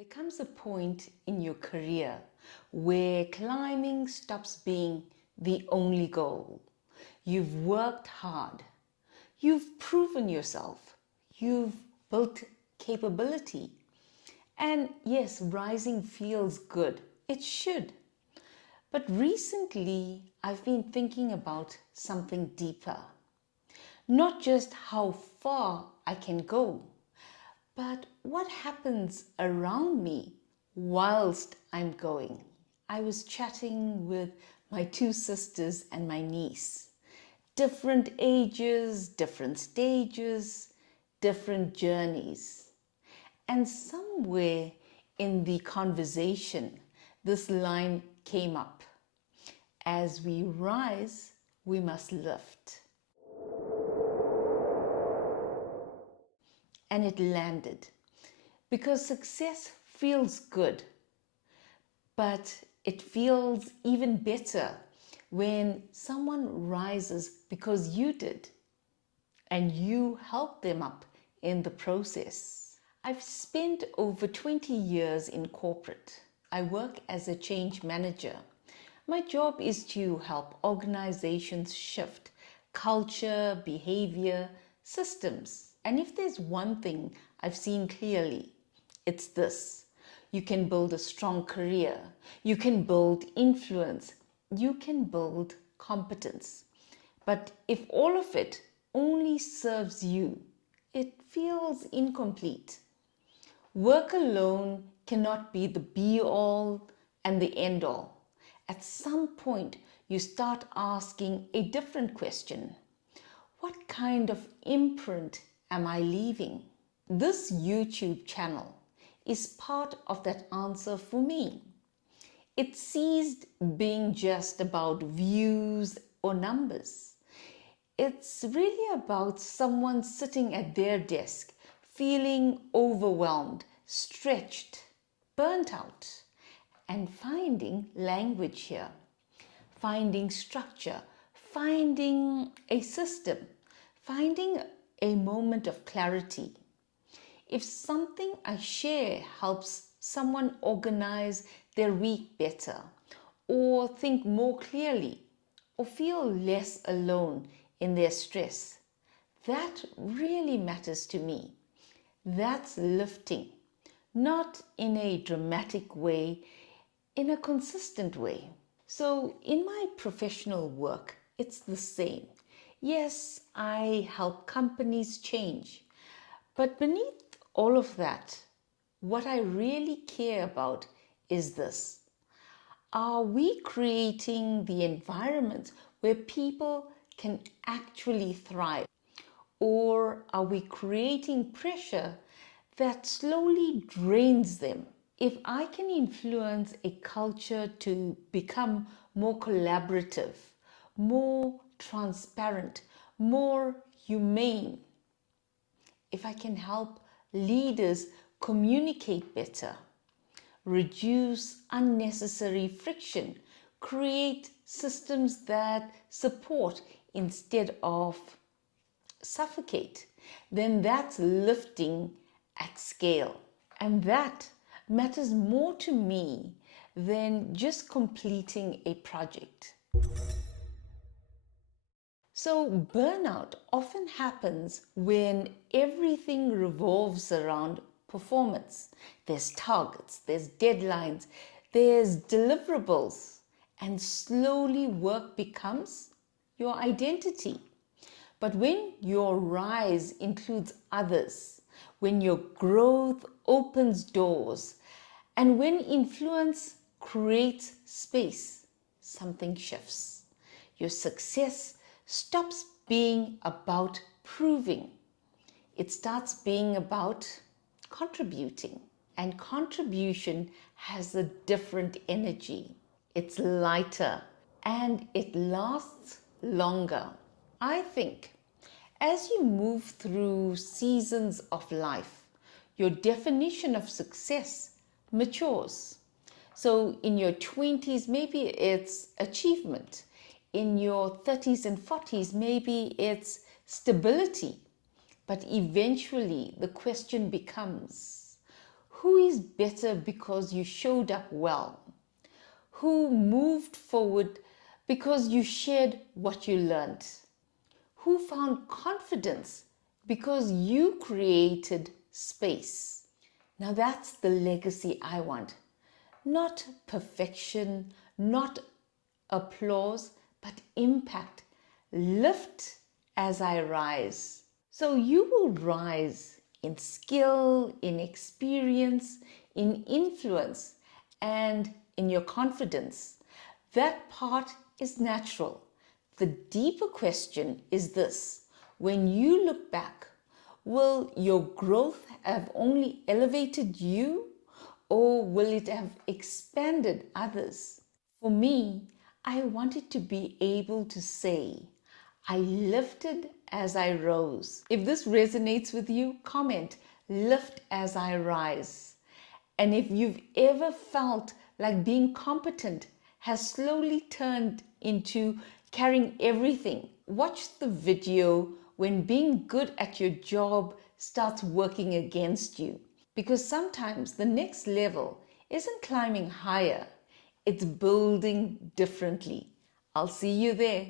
There comes a point in your career where climbing stops being the only goal. You've worked hard. You've proven yourself. You've built capability. And yes, rising feels good. It should. But recently, I've been thinking about something deeper. Not just how far I can go, but what happens around me whilst I'm going. I was chatting with my two sisters and my niece. Different ages, different stages, different journeys. And somewhere in the conversation, this line came up. As we rise, we must lift. And it landed because success feels good, but it feels even better when someone rises because you did and you helped them up in the process. I've spent over 20 years in corporate. I work as a change manager. My job is to help organizations shift culture, behavior, systems. And if there's one thing I've seen clearly, it's this. You can build a strong career. You can build influence. You can build competence. But if all of it only serves you, it feels incomplete. Work alone cannot be the be-all and the end-all. At some point, you start asking a different question. What kind of imprint am I leaving? This YouTube channel is part of that answer for me. It ceased being just about views or numbers. It's really about someone sitting at their desk, feeling overwhelmed, stretched, burnt out, and finding language here, finding structure, finding a system, finding a moment of clarity. If something I share helps someone organize their week better, or think more clearly, or feel less alone in their stress, that really matters to me. That's lifting, not in a dramatic way, in a consistent way. So in my professional work, it's the same. Yes, I help companies change, but beneath all of that, what I really care about is this. Are we creating the environment where people can actually thrive? Or are we creating pressure that slowly drains them? If I can influence a culture to become more collaborative, more transparent, more humane, if I can help leaders communicate better, reduce unnecessary friction, create systems that support instead of suffocate, then that's lifting at scale. And that matters more to me than just completing a project. So burnout often happens when everything revolves around performance. There's targets, there's deadlines, there's deliverables, and slowly work becomes your identity. But when your rise includes others, when your growth opens doors, and when influence creates space, something shifts. Your success stops being about proving. It starts being about contributing. And contribution has a different energy. It's lighter and it lasts longer. I think as you move through seasons of life, your definition of success matures. So in your 20s, maybe it's achievement. In your 30s and 40s, maybe it's stability. But eventually the question becomes, Who is better because you showed up well? Who moved forward because you shared what you learned? Who found confidence because you created space? Now that's the legacy I want. Not perfection, not applause, but impact. Lift as I rise. So you will rise in skill, in experience, in influence, and in your confidence. That part is natural. The deeper question is this: when you look back, will your growth have only elevated you, or will it have expanded others? For me, I wanted to be able to say, I lifted as I rose. If this resonates with you, comment, lift as I rise. And if you've ever felt like being competent has slowly turned into carrying everything, watch the video when being good at your job starts working against you. Because sometimes the next level isn't climbing higher, it's building differently. I'll see you there.